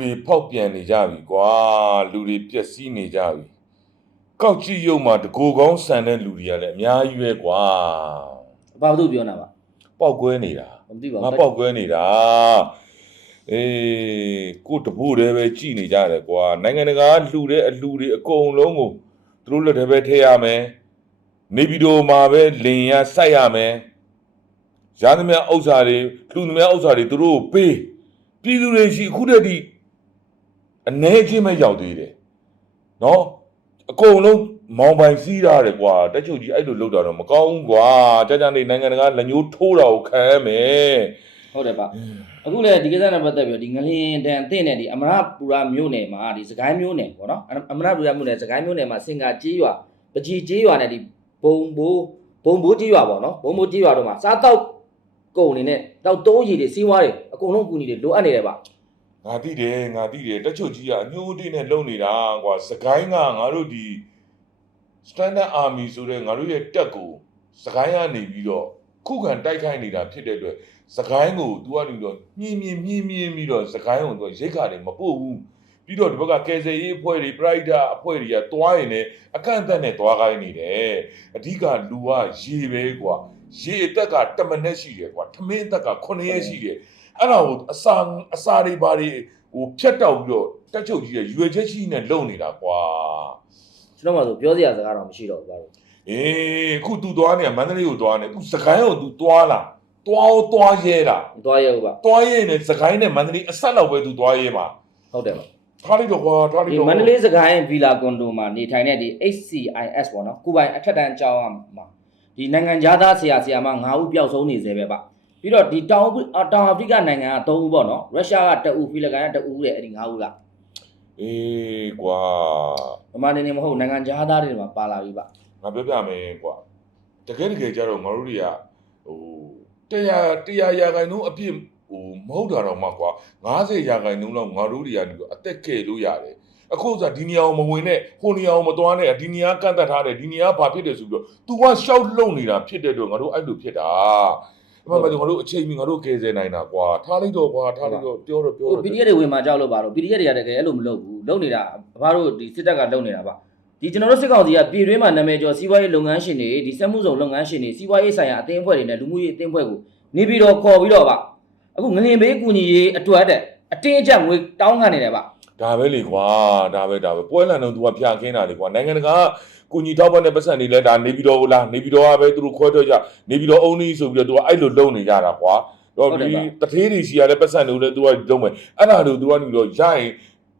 တွေဖောက်ပြန်နေကြပြီကွာလူတွေပျက်စီးနေကြပြီကောက်ကြည့်ရုံမှာတကူကောင်းဆန်တဲ့လူတွေကလည်းအများကြီးပဲကွာဘာလို့ပြောနေတာပါပောက်ကွဲနေတာမသိပါငါဘူးပောက်ကွဲနေတာအေးကိုတပုတ်တည်းပဲကြည်နေကြတယ်ကွာနိုင်ငံတကာလှူတဲ့အလှူတွေအကုန်လုံးကိုသူတို့လက်ထဲပဲထည့်ရမယ်နေပြည်တော်မှာပဲလင်ရစိုက်ရမယ်ရသမျှဥစ္စာတွေလှူသမျှဥစ္စာတွေသူတို့ကိုပေးပြည်သူတွေရှိအခုတည်းဒီ အနေချင်းပဲရောက်သေးတယ်နော်အကုန်လုံးမောင်ပိုင်စီးရတယ်ကွာတက်ချုပ်ကြီးအဲ့လိုလုပ်တာတော့မကောင်းဘူးကွာကြာကြာနေနိုင်ငံတကာလက်ညှိုးထိုးတာကိုခံရမယ်ဟုတ်တယ်ပါအခုလည်းဒီကိစ္စနဲ့ပတ်သက်ပြီးတော့ဒီငလင်တန်အသင့်နဲ့ဒီအမရပူရာမြို့နယ်မှာဒီစကိုင်းမြို့နယ်ပေါ့နော်အမရပူရာမြို့နယ်စကိုင်းမြို့နယ်မှာစင်ကာကြီးရွာပကြီးကြီးရွာနဲ့ဒီဘုံဘိုးဘုံဘိုးကြီးရွာပေါ့နော်ဘုံဘိုးကြီးရွာတို့မှာစားတော့ကုန်နေနဲ့တောက်တိုးရည်တွေစီးွားတွေအကုန်လုံးအကူအညီတွေလိုအပ်နေတယ်ပါ ငါသိတယ်ငါသိတယ်တက်ချုပ်ကြီးကအညှိုးအတင်းနဲ့လုံနေတာကွာစကိုင်းကငါတို့ဒီ standard army ဆိုတဲ့ငါတို့ရဲ့တက်ကိုစကိုင်းကနေပြီးတော့ခုခံတိုက်ခိုက်နေတာဖြစ်တဲ့အတွက်စကိုင်းကို तू ကနေပြီးတော့မြင်းမြင်းမြင်းမြင်းပြီးတော့စကိုင်းကို तू ရိတ်ခါတွေမပို့ဘူးပြီးတော့ဒီဘက်ကကယ်ဆယ်ရေးအဖွဲ့တွေ pride အဖွဲ့တွေကတွားရင်လည်းအကန့်အသတ်နဲ့တွားခိုင်းနေတယ်အဓိကလူကရေပဲကွာရေအသက်ကတမနဲ့ရှိတယ်ကွာထမင်းအသက်က9ရက်ရှိတယ် အဲ့ဒါကိုအစာအစာတွေဘာတွေဟိုဖြတ်တောက်ပြီးတော့တက်ချုပ်ကြီးရဲ့ရွယ်ချက်ရှိနဲ့လုံနေတာကွာ ကျွန်တော်မှဆိုပြောစရာစကားတော့မရှိတော့ဘူးပါတော့ အေးအခု तू သွားနေမန္တလေးကိုသွားနေ तू စကိုင်းကို तू သွားလာသွားအောင်သွားရဲတာ မသွားရဘူးပါ သွားရဲနေစကိုင်းနဲ့မန္တလေးအဆက်လောက်ပဲ तू သွားရဲမှာ ဟုတ်တယ်ပါ ထားလိုက်တော့ကွာထားလိုက် ဒီ တော့ မန္တလေးစကိုင်းဗီလာကွန်ဒိုမှာနေထိုင်တဲ့ဒီ HCIS ပေါ့နော်ကုပိုင်အထက်တန်းအကြောင်းမှာဒီနိုင်ငံသားဆရာဆရာမ9ဦးပျောက်ဆုံးနေသေးပဲပါ ပြီးတော့ဒီတောင်အာတောင်အာဖရိကနိုင်ငံက3ဦးပေါ့နော်ရုရှားက2ဦးဖိလစ်ကန်က2ဦးတဲ့အဲ့ဒီ9ဦးကအေးကွာဗမာနေနေမဟုတ်နိုင်ငံသားတွေမှာပါလာပြီပါငါပြောပြမယ်ကွာတကယ်တကယ်ကြတော့ငါတို့တွေကဟိုတရားတရားရာခိုင်နှုန်းအပြည့်ဟိုမဟုတ်တာတော့မှကွာ90ရာခိုင်နှုန်းလောက်ငါတို့တွေကဒီလိုအသက်ကဲလို့ရတယ်အခုဆိုဒီနေရာကိုမဝင်နဲ့ဟိုနေရာကိုမသွားနဲ့ဒီနေရာကန့်သက်ထားတယ်ဒီနေရာဘာဖြစ်တယ်ဆိုပြီးတော့ तू ကရှောက်လုံနေတာဖြစ်တဲ့အတွက်ငါတို့အဲ့လိုဖြစ်တာ အမှန်မှန်ငါတို့အချိန်မီငါတို့ကယ်ဆယ်နိုင်တာကွာထားလိုက်တော့ကွာထားလိုက်တော့ပြောတော့ပြောဟိုတော့ PDF တွေဝင်มาကြောက်လို့ပါတော့ PDF တွေကတကယ်အဲ့လိုမလုပ်ဘူးလုပ်နေတာဘာလို့ဒီစစ်တပ်ကလုပ်နေတာပါဒီကျွန်တော်တို့စစ်ကောင်စီကပြည်တွင်းမှာနာမည်ကျော်စီးပွားရေးလုပ်ငန်းရှင်တွေဒီစက်မှုဆောင်လုပ်ငန်းရှင်တွေစီးပွားရေးဆိုင်ရာအသင်းအဖွဲ့တွေနဲ့လူမှုရေးအသင်းအဖွဲ့ကိုနေပြီးတော့ခေါ်ပြီးတော့ပါအခုငလင်ဘေးကူညီရေးအတွက်တဲ့အတင်းအကျပ်ငွေတောင်းခံနေတယ်ပါ ဒါပဲလေကွာဒါပဲဒါပဲပွဲလန်တော့ तू ကဖျာခင်းတာလေကွာနိုင်ငံတကာကကုညီထောက်ပံ့တဲ့ပတ်စံတွေလဲဒါနေပြီးတော့လားနေပြီးတော့ကပဲသူတို့ခွဲထွက်ကြနေပြီးတော့အုံနီးဆိုပြီးတော့ तू ကအဲ့လိုလုံနေကြတာကွာတော့ဒီတထေးတွေစီရတဲ့ပတ်စံတွေလည်း तू ကလုံးမယ်အဲ့ဒါတို့ तू ကနေပြီးတော့ရရင်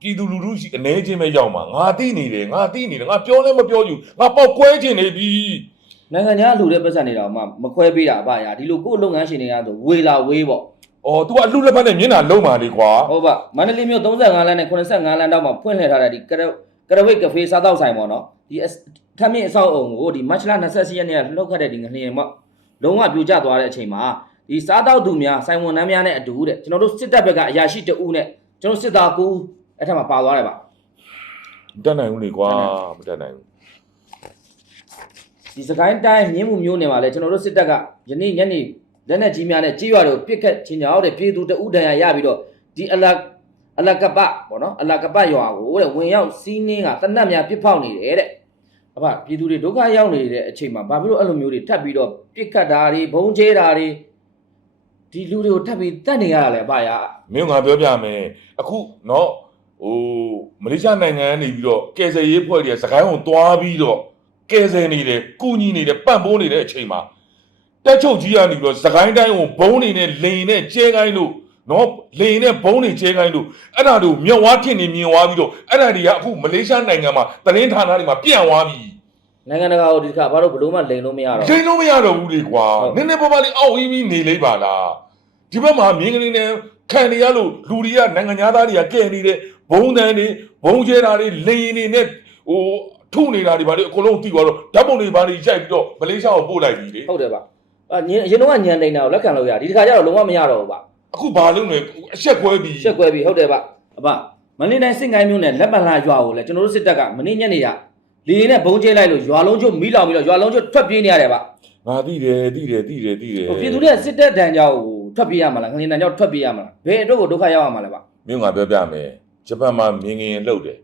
ပြည်သူလူထုရှိအနေချင်းပဲရောက်မှာငါသိနေတယ်ငါသိနေတယ်ငါပြောလဲမပြောယူငါပေါက်ကွဲခြင်းနေပြီ နိုင်ငံခြားလူတဲ့ပတ်စံတွေတော့မှမခွဲပေးတာအပါရဒီလိုကိုယ့်လုပ်ငန်းရှင်တွေကဆိုဝေလာဝေးပေါ့ အော် तू ကအလှလက်ဖက်နဲ့မျက်နှာလုံးပါလေကွာဟုတ်ပါမန္တလေးမြို့35လမ်းနဲ့85လမ်းတောက်မှာဖွင့်လှစ်ထားတဲ့ဒီကရကရဝိတ်ကဖေးစားတော့ဆိုင်ပေါ့နော်ဒီထမ်းမြင့်အဆောက်အုံကိုဒီမတ်လ28ရက်နေ့ကလှုပ်ခတ်တဲ့ဒီငလျင်ပေါ့လုံးဝပြိုကျသွားတဲ့အချိန်မှာဒီစားတော့သူများဆိုင်ဝန်နှမ်းများနဲ့အတူတဲ့ကျွန်တော်တို့စစ်တပ်ဘက်ကအရာရှိတအူးနဲ့ကျွန်တော်စစ်သား9ဦးအဲ့ထက်မှာပါသွားတယ်ပါမတက်နိုင်ဘူးလေကွာမတက်နိုင်ဘူးဒီစကိုင်းတိုင်းမြင်းမှုမျိုးနယ်မှာလဲကျွန်တော်တို့စစ်တပ်ကယနေ့ညနေ လက်နက်ကြီးများနဲ့ကြေးရွာတွေကိုပစ်ခတ်ချင်းကြောက်တဲ့ပြည်သူတအုပ်ဒဏ်ရာရပြီးတော့ဒီအလာအလကပပေါ့နော်အလကပရွာကိုတဲ့ဝင်ရောက်စီးနှင်းကတနတ်များပစ်ဖောက်နေတယ်တဲ့အဖပြည်သူတွေဒုက္ခရောက်နေတဲ့အချိန်မှာဘာဖြစ်လို့အဲ့လိုမျိုးတွေထပ်ပြီးတော့ပစ်ခတ်တာတွေဘုံကျဲတာတွေဒီလူတွေကိုထပ်ပြီးတတ်နေရတာလေအဖရာမင်းငါပြောပြမယ်အခုနော်ဟိုမလေးရှားနိုင်ငံကနေပြီးတော့ကယ်ဆယ်ရေးဖွဲ့တွေကစကိုင်းကိုသွားပြီးတော့ကယ်ဆယ်နေတယ်ကုညီနေတယ်ပံ့ပိုးနေတဲ့အချိန်မှာ တက်ချုပ်ကြီးကနေပြီးတော့သခိုင်းတိုင်းကိုဘုံနေနဲ့လိန်နဲ့ကျဲကိုင်းလို့နော်လိန်နဲ့ဘုံနေကျဲကိုင်းလို့အဲ့ဒါတို့မြောက်ဝါထင်နေမြင်ဝါပြီးတော့အဲ့ဒါတွေကအခုမလေးရှားနိုင်ငံမှာသတင်းဌာနတွေမှာပြန့်ဝါပြီနိုင်ငံတကာကိုဒီခါဘာလို့ဘလို့မှလိန်လို့မရတော့လိန်လို့မရတော့ဘူးလေကွာနည်းနည်းပါးပါးလေးအောက်အီးပြီးနေလိမ့်ပါလားဒီဘက်မှာမြင်းကလေးနဲ့ခံနေရလို့လူတွေကနိုင်ငံသားတွေကကဲနေတယ်ဘုံတန်တွေဘုံကျဲတာတွေလိန်နေနဲ့ဟိုထုနေတာတွေဘာတွေအကုန်လုံးတီးသွားတော့ဓာတ်ပုံတွေဘာတွေရိုက်ပြီးတော့မလေးရှားကိုပို့လိုက်ပြီလေဟုတ်တယ်ပါ အညင်အရင်တော့ကညံတိန်တာကိုလက်ခံလို့ရဒီတစ်ခါကျတော့လုံးဝမရတော့ဘူးပါအခုဘာလုပ်လဲအဆက်ကွဲပြီရှက်ကွဲပြီဟုတ်တယ်ဗျအဖမန္တလေးတိုင်းစစ်ကိုင်းမြို့နယ်လက်ပံလာရွာကိုလည်းကျွန်တော်တို့စစ်တပ်ကမနေ့ညနေကလေရင်နဲ့ဘုံကျဲလိုက်လို့ရွာလုံးကျွတ်မီးလောင်ပြီးတော့ရွာလုံးကျွတ်ထွက်ပြေးနေရတယ်ဗျငါသိတယ်သိတယ်သိတယ်သိတယ်ဟိုပြည်သူတွေကစစ်တပ်တန်ကြောက်ကိုထွက်ပြေးရမှာလားငလင်တန်ကြောက်ထွက်ပြေးရမှာလားဘယ်အတွက်ကိုဒုက္ခရောက်ရမှာလဲဗျမင်းငါပြောပြမယ်ဂျပန်မှာမြင်ငင်လှုပ်တယ်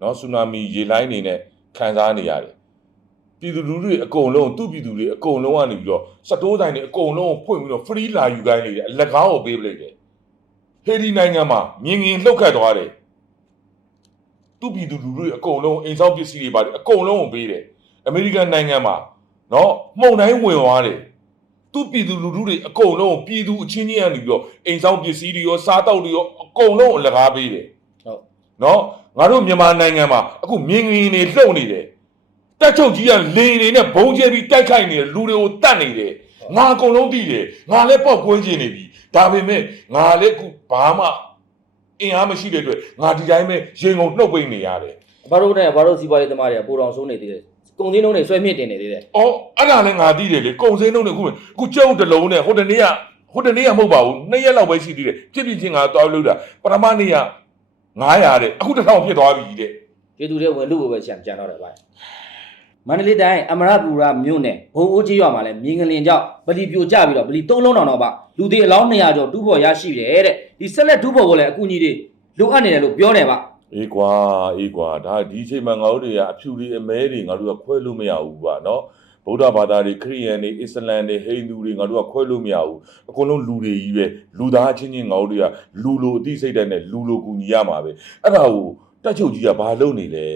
နော်ဆူနာမီရေလိုင်းနေနဲ့ခံစားနေရတယ် ပြည်သူလူထုတွေအကုန်လုံးသူ့ပြည်သူတွေအကုန်လုံးကနေပြီးတော့စတိုးတိုင်းတွေအကုန်လုံးကိုဖွင့်ပြီးတော့ free လာယူခိုင်းနေတယ်အလက်ကားကိုပေးပလိုက်တယ်ဟေဒီနိုင်ငံမှာမြင်ငင်လှုပ်ခတ်သွားတယ်သူ့ပြည်သူလူထုတွေအကုန်လုံးအိမ်ဆောက်ပစ္စည်းတွေပါတယ်အကုန်လုံးကိုပေးတယ်အမေရိကန်နိုင်ငံမှာနော်မှုန်တိုင်းဝင်သွားတယ်သူပြည်သူလူထုတွေအကုန်လုံးပြည်သူအချင်းချင်းကနေပြီးတော့အိမ်ဆောင်ပစ္စည်းတွေရောစားတောက်တွေရောအကုန်လုံးအလကားပေးတယ်ဟုတ်နော်ငါတို့မြန်မာနိုင်ငံမှာအခုမြင်းငင်းနေလှုပ်နေတယ် တက်ချုပ်ကြီးကလေနေနဲ့ဘုံကျဲပြီးတိုက်ခိုက်နေတယ်လူတွေကိုတတ်နေတယ်ငါအကုန်လုံးသိတယ်ငါလည်းပေါက်ကွင်းကျင်နေပြီဒါပေမဲ့ငါလည်းအခုဘာမှအင်အားမရှိတဲ့အတွက်ငါဒီတိုင်းပဲရေငုံနှုတ်ပိတ်နေရတယ်ဘာလို့နဲ့ဘာလို့စီးပွားရေးသမားတွေကပိုတော်ဆုံးနေသေးတယ်ကုန်စည်နှုန်းတွေဆွဲမြင့်တင်နေသေးတယ်အော်အဲ့ဒါလည်းငါသိတယ်လေကုံစင်းလုံးနဲ့အခုအခုကျုပ်တစ်လုံးနဲ့ဟိုတနေ့ကဟိုတနေ့ကမဟုတ်ပါဘူးနှစ်ရက်လောက်ပဲရှိသေးတယ်ဖြစ်ဖြစ်ချင်းငါသွားလို့တာပထမနေ့က900တဲ့အခု1000ဖြစ်သွားပြီတဲ့ကျေးဇူးတွေဝင်လို့ပဲချန်ကြံတော့တယ်ဗျ မန္တလေးတိုင်းအမရပူရမြို့နယ်ဘုံအိုးကြီးရွာမှာလည်းမြင်းကလင်ကြောင့်ဗလီပြိုကျပြီးတော့ဗလီသုံးလုံးတောင်တော့ပါလူသေးအလောင်း200ကျော်တူးဖို့ရရှိတယ်တဲ့ဒီဆက်လက်တူးဖို့ကိုလည်းအကူအညီတွေလိုအပ်နေတယ်လို့ပြောတယ်ဗျအေးကွာအေးကွာဒါဒီအချိန်မှာငါတို့တွေကအဖြူတွေအမဲတွေငါတို့ကခွဲလို့မရဘူးပါနော်ဗုဒ္ဓဘာသာတွေခရစ်ယာန်တွေအစ္စလမ်တွေဟိန္ဒူတွေငါတို့ကခွဲလို့မရဘူးအကုန်လုံးလူတွေကြီးပဲလူသားချင်းချင်းငါတို့တွေကလူလိုအသိစိတ်ဓာတ်နဲ့လူလိုကူညီရမှာပဲအဲ့ဒါကိုတက်ချုပ်ကြီးကဘာလုပ်နေလဲ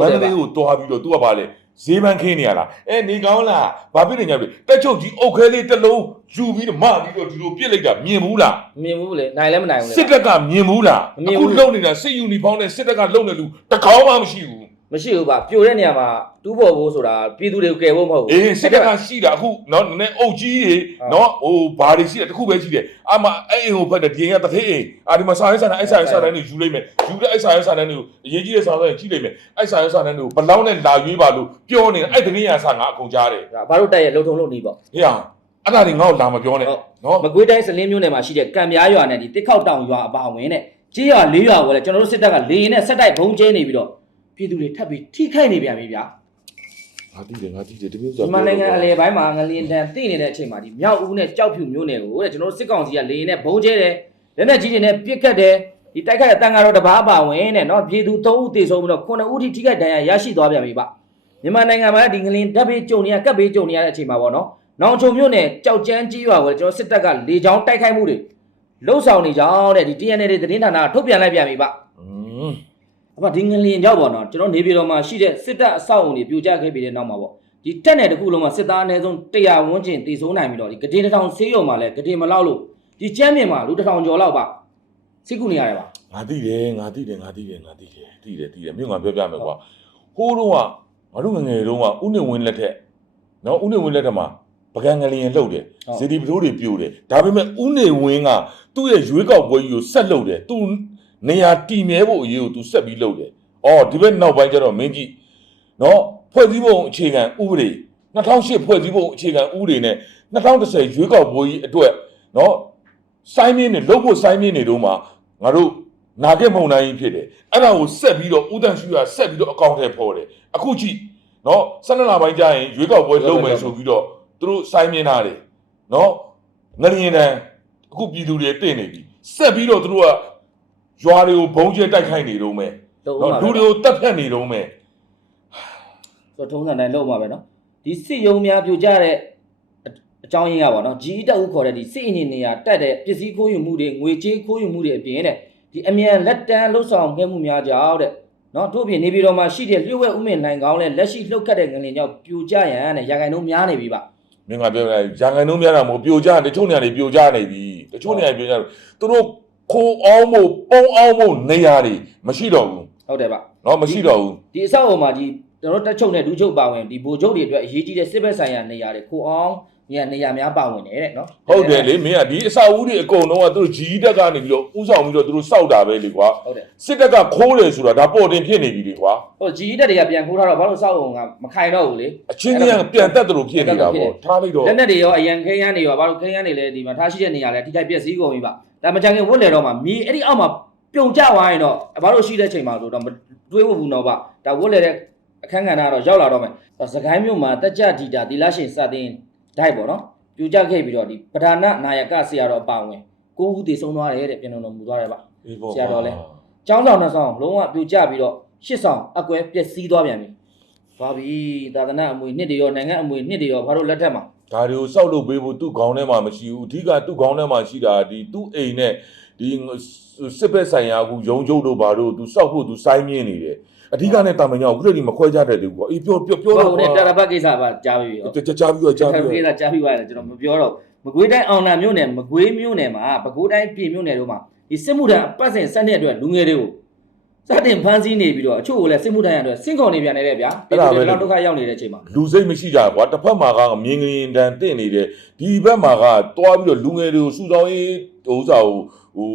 မန္တလေးကိုတွားပြီးတော့ तू ကဘာလဲ ဈေးပန်းခင်းနေရလားအဲနေကောင်းလားဘာဖြစ်နေကြလဲတက်ချုပ်ကြီးအုတ်ခဲလေးတစ်လုံးယူပြီးတော့မပြီးတော့ဒီလိုပြစ်လိုက်တာမြင်ဘူးလားမမြင်ဘူးလေနိုင်လည်းမနိုင်ဘူးလေစစ်တပ်ကမြင်ဘူးလားမမြင်ဘူးအခုလုံနေတာစစ်ယူနီဖောင်းနဲ့စစ်တပ်ကလုံနေလူတကောင်းမှမရှိဘူး မရှိဘူးဗျပြိုတဲ့နေရာမှာတူးဖို့ဖို့ဆိုတာပြည်သူတွေကိုကယ်ဖို့မဟုတ်ဘူးအေးစစ်တပ်ကရှိတာအခုနော်နည်းနည်းအုပ်ကြီးတွေဟုတ်နော်ဟိုဘာတွေရှိတယ်တခုပဲရှိတယ်အမအဲ့အိမ်ကိုဖက်တဲ့ဒီအိမ်ကတထေးအိမ်အာဒီမှာစာရေးစာနဲ့အဲ့စာရေးစာနဲ့ယူလိုက်မယ်ယူတဲ့အဲ့စာရေးစာနဲ့ကိုအရေးကြီးတဲ့စာရေးကြည့်လိုက်မယ်အဲ့စာရေးစာနဲ့ကိုဘလောင်းနဲ့လာရွေးပါလို့ပြောနေတာအဲ့တနည်းရစာငါအကုန်ကြားတယ်ဒါဘာလို့တက်ရဲ့လုံထုံလုံနေပေါ့ဟေ့အောင်အဲ့ဒါတွေငါ့ကိုလာမပြောနဲ့ဟုတ်နော်မကွေးတိုင်းစလင်းမြို့နယ်မှာရှိတဲ့ကံပြားရွာနဲ့ဒီတစ်ခေါက်တောင်ရွာအပါအဝင်နဲ့ကြေးရွာလေးရွာကိုလည်းကျွန်တော်တို့စစ်တပ်ကလေရင်နဲ့ဆက်တိုက်ဘုံကျဲနေပြီးတော့ ပြည်သူတွေထပ်ပြီးထိခိုက်နေပြန်ပြီဗျာငါသိတယ်ငါသိတယ်တမျိုးဒီမှာနိုင်ငံအလဲပိုင်းမှာငလျင်တန်သိနေတဲ့အချိန်မှာဒီမြောက်ဦးနဲ့ကြောက်ဖြူမြို့နယ်ကိုတဲ့ကျွန်တော်တို့စစ်ကောင်စီကလေရင်နဲ့ဘုံကျဲတယ်လက်နက်ကြီးတွေနဲ့ပစ်ခတ်တယ်ဒီတိုက်ခိုက်တဲ့အတန်ကတော့တပားအပါအဝင်နဲ့နော်ပြည်သူ3ဦးသေဆုံးပြီးတော့9ဦးထိထိခိုက်ဒဏ်ရာရရှိသွားပြန်ပြီဗျမြန်မာနိုင်ငံမှာဒီငလျင်တပ်ဘေးကြုံနေရကပ်ဘေးကြုံနေရတဲ့အချိန်မှာပေါ့နော်နောင်ချုံမြို့နယ်ကြောက်ကျန်းကြီးရွာကိုလည်းကျွန်တော်စစ်တပ်ကလေကြောင်းတိုက်ခိုက်မှုတွေလှုပ်ဆောင်နေကြတဲ့ဒီ TNL တွေသတင်းဌာနကထုတ်ပြန်လိုက်ပြန်ပြီဗျอืม အမဒီငလျင်ကြောက်ပေါ့နော်ကျွန်တော်နေပြည်တော်မှာရှိတဲ့စစ်တပ်အဆောက်အုံတွေပြိုကျခဲ့ပြီးတဲ့နောက်မှာပေါ့ဒီတက်နယ်တစ်ခုလုံးမှာစစ်သားအနည်းဆုံး100ဝန်းကျင်တည်ဆုံးနိုင်ပြီးတော့ဒီဂဒေတစ်ထောင်ဆေးရုံမှာလည်းဂဒေမလောက်လို့ဒီကျမ်းမြင်မှာလူတစ်ထောင်ကျော်လောက်ပါစိတ်ကူနေရတယ်ပါငါသိတယ်ငါသိတယ်ငါသိတယ်ငါသိတယ်သိတယ်သိတယ်မြို့ငါပြောပြမယ်ကွာဟိုးတော့ကငါတို့ငယ်ငယ်တုန်းကဥနေဝင်းလက်ထက်နော်ဥနေဝင်းလက်ထက်မှာပကံငလျင်လှုပ်တယ်ဇေဒီပတိုးတွေပြိုတယ်ဒါပေမဲ့ဥနေဝင်းကသူ့ရဲ့ရွေးကောက်ပွဲကြီးကိုဆက်လှုပ်တယ်သူ နေရာတည်မြဲဖို့အရေးကိုသူဆက်ပြီးလှုပ်တယ်အော်ဒီဘက်နောက်ပိုင်းကျတော့မင်းကြီးနော်ဖွဲ့စည်းပုံအခြေခံဥပဒေ2008ဖွဲ့စည်းပုံအခြေခံဥပဒေနဲ့2010ရွေးကောက်ပွဲကြီးအတွက်နော်စိုင်းမင်းနဲ့လှုပ်ဖို့စိုင်းမင်းနေတော့မှငါတို့နာခဲ့မုံတိုင်းကြီးဖြစ်တယ်အဲ့ဒါကိုဆက်ပြီးတော့ဥဒန်ရှူရဆက်ပြီးတော့အကောင့်ထဲပေါ်တယ်အခုကြည့်နော်12လပိုင်းကျရင်ရွေးကောက်ပွဲလုပ်မယ်ဆိုပြီးတော့သူတို့စိုင်းမြင်ထားတယ်နော်ငလျင်တန်းအခုပြည်သူတွေတင့်နေပြီဆက်ပြီးတော့သူတို့က ရွာတွေကိုဘုံကျဲတိုက်ခိုက်နေတော့မယ်လုံးနော်ပါလူပဲတွေကိုတပ်ဖြတ်နေတော့မယ်ဆိုထုံးစံတိုင်းလုံးပါပဲနော်ဒီစစ်ရုံများပြိုကျတဲ့အအကြောင်းရင်းကပါနော်ဂျီတက်ဦးခေါ်တဲ့ဒီစစ်အင်ဂျင်နီယာတက်တဲ့ပစ္စည်းခိုးယူမှုတွေငွေကြေးခိုးယူမှုတွေအပြင်တဲ့ဒီအမြန်လက်တန်းလှုပ်ဆောင်ခဲ့မှုများကြောင့်တဲ့နော်တို့အပြင်နေပြည်တော်မှာရှိတဲ့လျှို့ဝှက်ဥမင်နိုင်ကောင်းလဲလက်ရှိလှုပ်ခတ်တဲ့ငလင်ကြောင့်ပြိုကျရန်တဲ့ရာဂိုင်နှုန်းများနေပြီပါမင်းကပြောလိုက်ရန်ကုန်လုံးများတာမဟုတ်ပြိုကျတချို့နေရာတွေပြိုကျနေပြီတချို့နေရာတွေပြိုကျတယ်သူတို့ ခိုးအောင်မို့ပုံအောင်မို့နေရာတွေမရှိတော့ဘူးဟုတ်တယ်ပါနော်မရှိတော့ဘူးဒီအဆောက်အအုံမှာဒီကျွန်တော်တို့တက်ချုပ်နဲ့ဒူးချုပ်ပါဝင်ဒီဘိုလ်ချုပ်တွေအတွက်အရေးကြီးတဲ့စစ်ဘက်ဆိုင်ရာနေရာတွေခိုအောင် နေရာနေရာများပါဝင်တယ်တဲ့နော်ဟုတ်တယ်လေမင်းကဒီအစာအုပ်တွေအကုန်လုံးကသူတို့ဂျီးတက်ကနေပြီးတော့ဥဆောင်ပြီးတော့သူတို့စောက်တာပဲလေကွာဟုတ်တယ်စစ်တပ်ကခိုးတယ်ဆိုတာဒါပေါ်တင်ဖြစ်နေပြီလေကွာဟိုဂျီတက်တွေကပြန်ခိုးထားတော့ဘာလို့အဆောက်အအုံကမခိုင်တော့ဘူးလေအချင်းချင်းကပြန်တက်တယ်လို့ဖြစ်နေတာပေါ့ထားလိုက်တော့လက်နက်တွေရောအရန်ခဲရန်တွေရောဘာလို့ခဲရန်တွေလဲဒီမှာထားရှိတဲ့နေရာလဲထိခိုက်ပျက်စီးကုန်ပြီပါဒါမှမကြခင်ဝတ်လေတော့မှမီးအဲ့ဒီအောက်မှာပြုံကျသွားရင်တော့ဘာလို့ရှိတဲ့ချိန်မှာလို့တော့မတွေးဖို့ဘူးတော့ဗျဒါဝတ်လေတဲ့အခန်းကဏ္ဍကတော့ရောက်လာတော့မယ်စကိုင်းမြို့မှာတက်ကြဒီတာဒီလာရှင်စတင် ဒိုက်ပေါ့နော်ပြူကြခဲ့ပြီးတော့ဒီပဓာနနာယကဆရာတော်အပါဝင်ကိုဦးတည်ဆုံးသွားတယ်တဲ့ပြန်တော်မူသွားတယ်ဗျအေးပေါ့ဆရာတော်လဲတကျောင်းဆောင်နှစ်ဆောင်လုံးဝပြိုကျပြီးတော့ရှစ်ဆောင်အကွဲပျက်စီးသွားပြန်ပြီဘာပြီသာသနာအမွေနှစ်တွေရောနိုင်ငံအမွေနှစ်တွေရောဘာလို့လက်ထက်မှာဒါတွေကိုစောက်လုပ်ပေးဖို့သူ့ခေါင်းထဲမှာမရှိဘူးအဓိကသူ့ခေါင်းထဲမှာရှိတာဒီသူ့အိမ်နဲ့ဒီစစ်ဘက်ဆိုင်ရာကူရုံကျုပ်တို့ဘာတို့သူစောက်ဖို့သူစိုင်းမြင်းနေတယ် အဓိကနဲ့တာမန်ကြောင့်အခုတည်းကမခွဲကြတတ်သေးဘူးကွာအေးပြောပြောပြောပြောတော့တော့နဲ့တာရပတ်ကိစ္စပါကြားပြီရောကြာကြာပြီးတော့ကြာတာရပြီးပတ်တော့ကိစ္စကြားပြီးပါတယ်ကျွန်တော်မပြောတော့မကွေးတိုင်းအောင်နာမြို့နယ်မကွေးမြို့နယ်မှာပဲခူးတိုင်းပြည်မြို့နယ်တို့မှာဒီစစ်မှုထမ်းအပတ်စဉ်စက်နှစ်အတွက်လူငယ်တွေကိုစတင်ဖမ်းဆီးနေပြီးတော့အချို့ကိုလည်းစစ်မှုထမ်းရအတွက်စင့်ခေါ်နေပြန်နေတဲ့ဗျာပြည်သူတွေလောက်ဒုက္ခရောက်နေတဲ့အချိန်မှာလူစိတ်မရှိကြဘူးကွာတစ်ဖက်မှာကမြင်ငရင်တန်တင့်နေတယ်ဒီဘက်မှာကတွားပြီးတော့လူငယ်တွေကိုစူဆောင်းရေးဟိုဥစားကို ဟို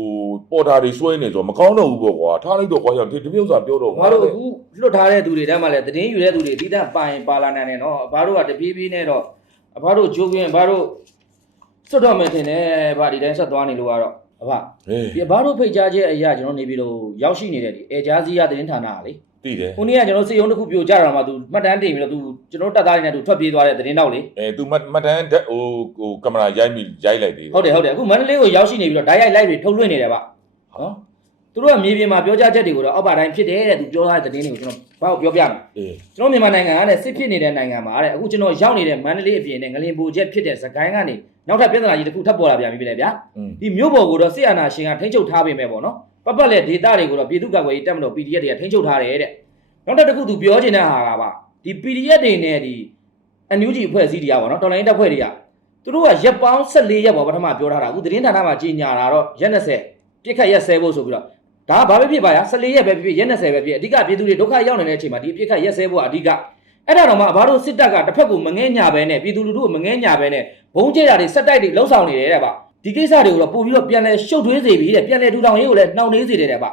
ပေါ်တာတွေဆွဲနေဆိုတော့မကောင်းတော့ဘူးပေါ့ကွာထားလိုက်တော့ကွာရောက်ဒီဒီမျိုးစားပြောတော့ဘာလို့အခုလွတ်ထားတဲ့သူတွေတန်းမှလည်းသတင်းယူတဲ့သူတွေတိတပိုင်ပါလာနိုင်တယ်နော်ဘာတို့ကတပြေးပြေးနဲ့တော့ဘာတို့ဂျိုးပြင်းဘာတို့စွတ်တော့မယ်ထင်တယ်ဗာဒီတိုင်းဆက်သွားနေလို့ကတော့အဖဟေးဒီဘာတို့ဖိတ်ကြားချက်အရာကျွန်တော်နေပြီးတော့ရောက်ရှိနေတဲ့ဒီအဲဂျာစီယာသတင်းဌာနကလေ သိတယ် ခုနေ့ကကျွန်တော်စေယုံတစ်ခုပြိုကြတာမှသူမှတ်တမ်းတင်ပြီးတော့သူကျွန်တော်တက်သားနေနဲ့သူထွက်ပြေးသွားတဲ့သတင်းတော့လေ အဲ तू မတ်မတ်တန်းဟိုဟိုကင်မရာရိုက်မိရိုက်လိုက်သေးတယ် ဟုတ်တယ်ဟုတ်တယ်အခုမန္တလေးကိုရောက်ရှိနေပြီးတော့ဓာတ်ရိုက်လိုက်ပြီးထုတ်လွှင့်နေတယ်ဗျနော်သူတို့ကမြေပြင်မှာပြောကြားချက်တွေကိုတော့အောက်ပါတိုင်းဖြစ်တယ်တဲ့သူပြောထားတဲ့သတင်းတွေကိုကျွန်တော်ဘာကိုပြောပြမလဲ အေး ကျွန်တော်မြန်မာနိုင်ငံကလည်းစစ်ဖြစ်နေတဲ့နိုင်ငံမှာတဲ့အခုကျွန်တော်ရောက်နေတဲ့မန္တလေးအပြင်နဲ့ငလင်ပူချက်ဖြစ်တဲ့စကိုင်းကနေနောက်ထပ်ပြဿနာကြီးတစ်ခုထပ်ပေါ်လာပြန်ပြီလေဗျာ อืม ဒီမြို့ပေါ်ကိုတော့စစ်အာဏာရှင်ကထိန်းချုပ်ထားပေမဲ့ပေါ့နော် ပတ်ပတ်လက်ဒေတာတွေကိုတော့ပြည်သူ့ကာကွယ်ရေးတပ်မတော် PDF တွေကထိန်းချုပ်ထားတယ်တဲ့နောက်တစ်ခုသူပြောချင်တဲ့ဟာကပါဒီ PDF တွေနဲ့ဒီ NUG အဖွဲ့အစည်းတွေကပေါ့နော်တော်လိုင်းတပ်ဖွဲ့တွေကသူတို့ကရက်ပေါင်း14ရက်ပေါ့ပထမပြောထားတာအခုသတင်းဌာနမှာကြီးညာတာတော့ရက်20ပြစ်ခတ်ရက်10ဖို့ဆိုပြီးတော့ဒါကဘာပဲဖြစ်ပါရ14ရက်ပဲဖြစ်ဖြစ်ရက်20ပဲဖြစ်အဓိကပြည်သူတွေဒုက္ခရောက်နေတဲ့အချိန်မှာဒီပြစ်ခတ်ရက်10ဖို့အဓိကအဲ့ဒါတော့မှဘာလို့စစ်တပ်ကတစ်ဖက်ကိုမငဲညာပဲနဲ့ပြည်သူလူထုကိုမငဲညာပဲနဲ့ဘုံကျဲတာတွေစက်တိုက်တွေလှုပ်ဆောင်နေတယ်တဲ့ဗျ ဒီကိစ္စတွေကိုတော့ပို့ပြီးတော့ပြန်လဲရှုပ်ထွေးစေပြီးတဲ့ပြန်လဲထူထောင်ရေးကိုလည်းနှောင့်နှေးစေတယ်တဲ့ဗျ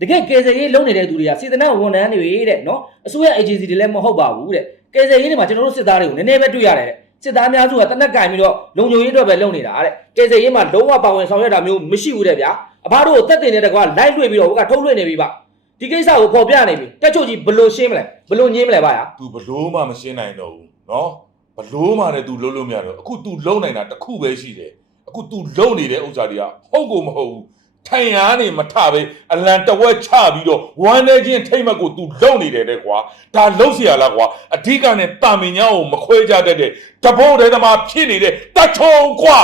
တကယ်ကယ်ဆယ်ရေးလုပ်နေတဲ့သူတွေကစေတနာဝန်ထမ်းတွေတဲ့နော်အစိုးရ agency တွေလည်းမဟုတ်ပါဘူးတဲ့ကယ်ဆယ်ရေးတွေမှာကျွန်တော်တို့စစ်သားတွေကိုနည်းနည်းပဲတွေ့ရတယ်တဲ့စစ်သားများစုကတနက်ကင်ပြီးတော့လုံခြုံရေးအတွက်ပဲလုပ်နေတာတဲ့ကယ်ဆယ်ရေးမှာလုံးဝပါဝင်ဆောင်ရွက်တာမျိုးမရှိဘူးတဲ့ဗျာအဘတို့ကိုတက်တင်တဲ့တကွာလိုက်လွှဲပြီးတော့ဟိုကထုတ်လွှဲနေပြီဗျဒီကိစ္စကိုပေါ်ပြနေပြီတက်ချုပ်ကြီးဘလို့ရှင်းမလဲဘလို့ညင်းမလဲဗျာသူဘလို့မှမရှင်းနိုင်တော့ဘူးနော်ဘလို့မှလည်းသူလုံးလုံးမရတော့အခုသူလုံးနိုင်တာတစ်ခုပဲရှိတယ် အခု तू လုံးနေတဲ့ဥစ္စာတွေကဟုတ်ကိုမဟုတ်ဘူးထိုင်ရနေမထပဲအလံတဝက်ချပြီးတော့ဝမ်းနေချင်းထိမ့်မက်ကို तू လုံးနေတယ်တဲ့ကွာဒါလုံးเสียလားကွာအဓိကနဲ့တာမင်ညာကိုမခွဲကြတတ်တဲ့တဘုံတဲသမားဖြစ်နေတဲ့တချုံကွာ